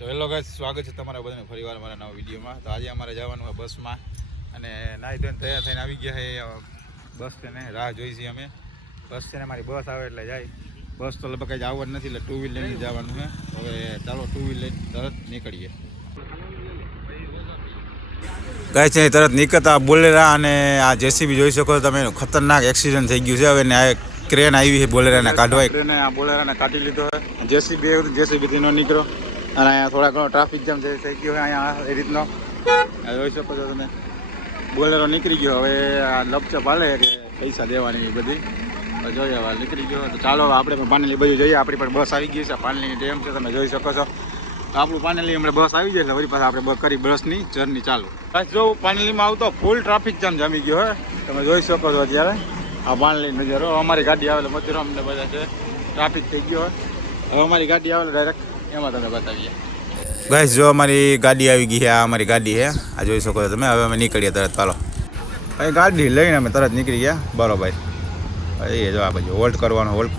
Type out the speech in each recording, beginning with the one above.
તો hello guys, સ્વાગત છે તમારા બધાને ફરીવાર મારા નવા વિડીયોમાં. તો આજે અમારે જવાનું છે બસમાં અને નાહી ધોઈને તૈયાર થઈને આવી ગયા છે બસ છે ને રાહ જોઈ છીએ અમે. બસ છે ને મારી બસ આવે એટલે જાય. બસ તો લગભગ કંઈ આવવાનું નથી એટલે ટુ વ્હીલ લઈને જવાનું છે. હવે ચાલો ટુ વ્હીલ લઈને તરત નીકળીએ. ગાય છે તરત નીકળતા બોલેરા અને આ જેસીબી જોઈ શકો છો તમે. ખતરનાક એક્સિડન્ટ થઈ ગયું છે. હવે ને આ ક્રેન આવી છે બોલેરાને કાઢવા. ક્રેને આ બોલેરાને કાઢી લીધો છે. જેસીબીથી નો નીકળો અને અહીંયા થોડા ઘણો ટ્રાફિક જામ થઈ ગયો હોય અહીંયા એ રીતનો જોઈ શકો છો તમે. બોલેરો નીકળી ગયો. હવે આ લપચપ હાલે કે પૈસા દેવાની બધી જોઈએ. હવે નીકળી ગયો તો ચાલો આપણે પણ પાનેલી બાજુ જઈએ. આપણી પણ બસ આવી ગઈ છે. પાનેલીની ટેમ છે તમે જોઈ શકો છો. આપણું પાનેલી હમણાં બસ આવી જાય એટલે વળી પાછા આપણે કરી બસની જર્ની ચાલુ. બસ જો પાનેલીમાં આવતો ફૂલ ટ્રાફિક જામ જામી ગયો હોય તમે જોઈ શકો છો. અત્યારે આ પાનેલી નજરો અમારી ગાડી આવે એટલે મધુરામ ને બધા છે ટ્રાફિક થઈ ગયો હોય. હવે અમારી ગાડી આવે ડાયરેક્ટ એમાં તમે બતાવીએ. ગાઈસ જો અમારી ગાડી આવી ગઈ છે. આ અમારી ગાડી છે, આ જોઈ શકો છો તમે. હવે અમે નીકળીએ તરત. ચાલો અહીં ગાડી લઈને અમે તરત નીકળી ગયા. બરોબર એ જો આ બાજુ હોલ્ટ કરવાનો. હોલ્ટ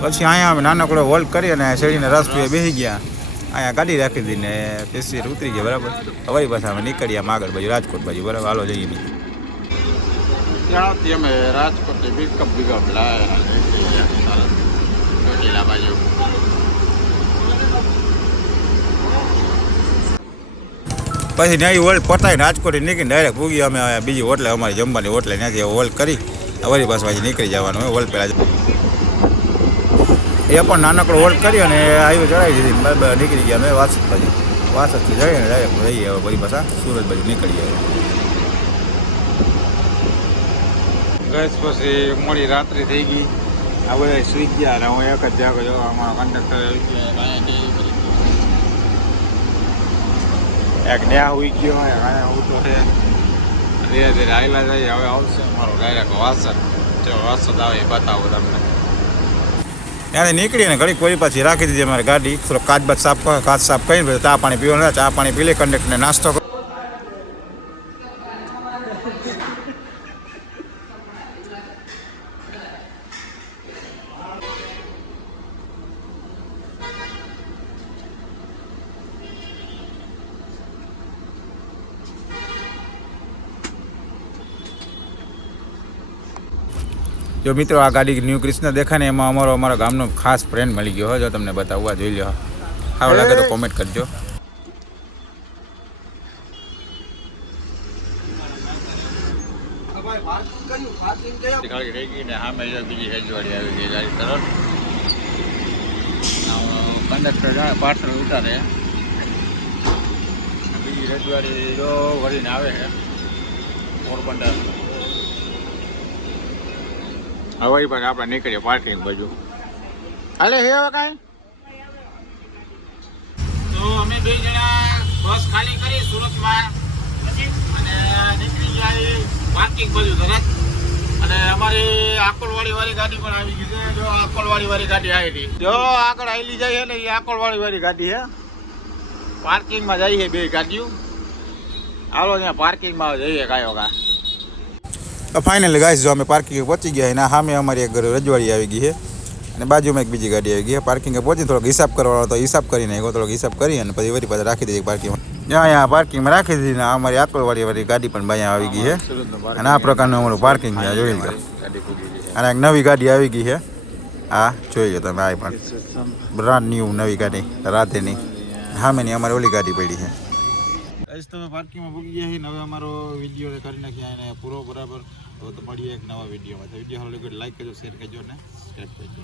પછી અહીંયા અમે નાનકડો હોલ્ટ કરી અને શેરીને રસ પીએ બેસી ગયા. અહીંયા ગાડી રાખી દીધી ને પેસેન્જર ઉતરી ગયા. બરાબર હવે પાછા અમે નીકળ્યા આગળ બાજુ રાજકોટ બાજુ. બરાબર હાલો જઈએ નહીં ત્યાંથી અમે રાજકોટથી પિકઅપ લાવ્યા બાજુ. પછી ત્યાં હોલ્ટ પતાવીને રાજકોટ નીકળીને ડાયરેક્ટ પૂગી અમે બીજી હોટલે અમારી જમવાની હોટલે ત્યાંથી હોલ્ટ કરી વળી પાછું પાછી નીકળી જવાનું હોય. હોલ્ટ પહેલાં એ પણ નાનકડો હોલ્ટ કરી અને હાઈવે ચડાવી દીધી. બરાબર નીકળી ગયા અમે વાસદ બાજુ. વાસદથી જઈએ ને ડાયરેક્ટ રહીએ. હવે વળી પાછા સુરત બાજુ નીકળીએ. ગેસ પછી મોડી રાત્રિ થઈ ગઈ. આ બધા સુઈ ગયા અને હું એક જ જાગો જો અમારો કંડક્ટર એક ન્યા ઉઈ ગયો અહીંયા ઉઠો છે. ધીરે ધીરે આવેલા જઈએ. હવે આવશે અમારો ડાયરેક્ટ વાસદ. જો વાસદ આવે એ બતાવો તમને. ત્યારે નીકળીને ઘડી કોઈ પાછી રાખી દીધી અમારી ગાડી. થોડો કાચ સાફ કરીને ચા પાણી પીવાનું. ચા પાણી પી લે કંડક્ટરને નાસ્તો. જો મિત્રો આ ગાડી ન્યૂ કૃષ્ણ દેખાય ને એમાં અમારા ગામનો ખાસ ફ્રેન્ડ મળી ગયો. જો તમને બતાવવા જોઈ લો. સારું લાગે તો કોમેન્ટ કરજો. કંડક્ટર પાછળ ઉતારે. બીજી રજવાડી જો વળીને આવે છે પોરબંદર. હવે પણ આપણે નીકળીએ પાર્કિંગ બાજુ. હાલે હે હવે કાંઈ તો અમે બે જણા બસ ખાલી કરી સુરતમાં અને નીકળી ગયા પાર્કિંગ બાજુ તરત. અને અમારી આકોલવાડી વાળી ગાડી પણ આવી ગઈ છે. જો આકોલવાડી વાળી ગાડી આવી હતી. જો આગળ આવેલી જાય છે ને એ આકોલવાડી વાળી ગાડી છે. પાર્કિંગમાં જઈએ બે ગાડીઓ. હાલો ત્યાં પાર્કિંગમાં જઈએ કાયો કા. ફાઇનલી ગાઈસ જો અમે પાર્કિંગે પહોંચી ગયા. એના સામે અમારી એક રજવાડી આવી ગઈ છે અને બાજુમાં એક બીજી ગાડી આવી ગઈ છે. પાર્કિંગે પહોંચી થોડોક હિસાબ કરવાનો તો હિસાબ કરીને થોડોક હિસાબ કરી અને પછી વળી પાછા રાખી દીધી પાર્કિંગમાં. અહીંયા પાર્કિંગમાં રાખી દીધી ને અમારી આકોલવાડી વાળી ગાડી પણ અહીંયા આવી ગઈ છે. અને આ પ્રકારનું અમારું પાર્કિંગ છે જોઈ લો. અને એક નવી ગાડી આવી ગઈ છે. હા જોઈ લો તમે. આ પણ બ્રાન્ડ ન્યૂ નવી ગાડી રાધેની. સામેની અમારી ઓલી ગાડી પડી છે. તમે પાર્કિંગમાં ભૂગી ગયા છે ને હવે અમારો વિડીયો કરી નાખ્યા એને પૂરો બરાબર. હવે તો મળીએ એક નવા વિડીયોમાં. વિડીયો સારો લાઈક કરજો, શેર કરજો ને સબસ્ક્રાઈબ કરજો.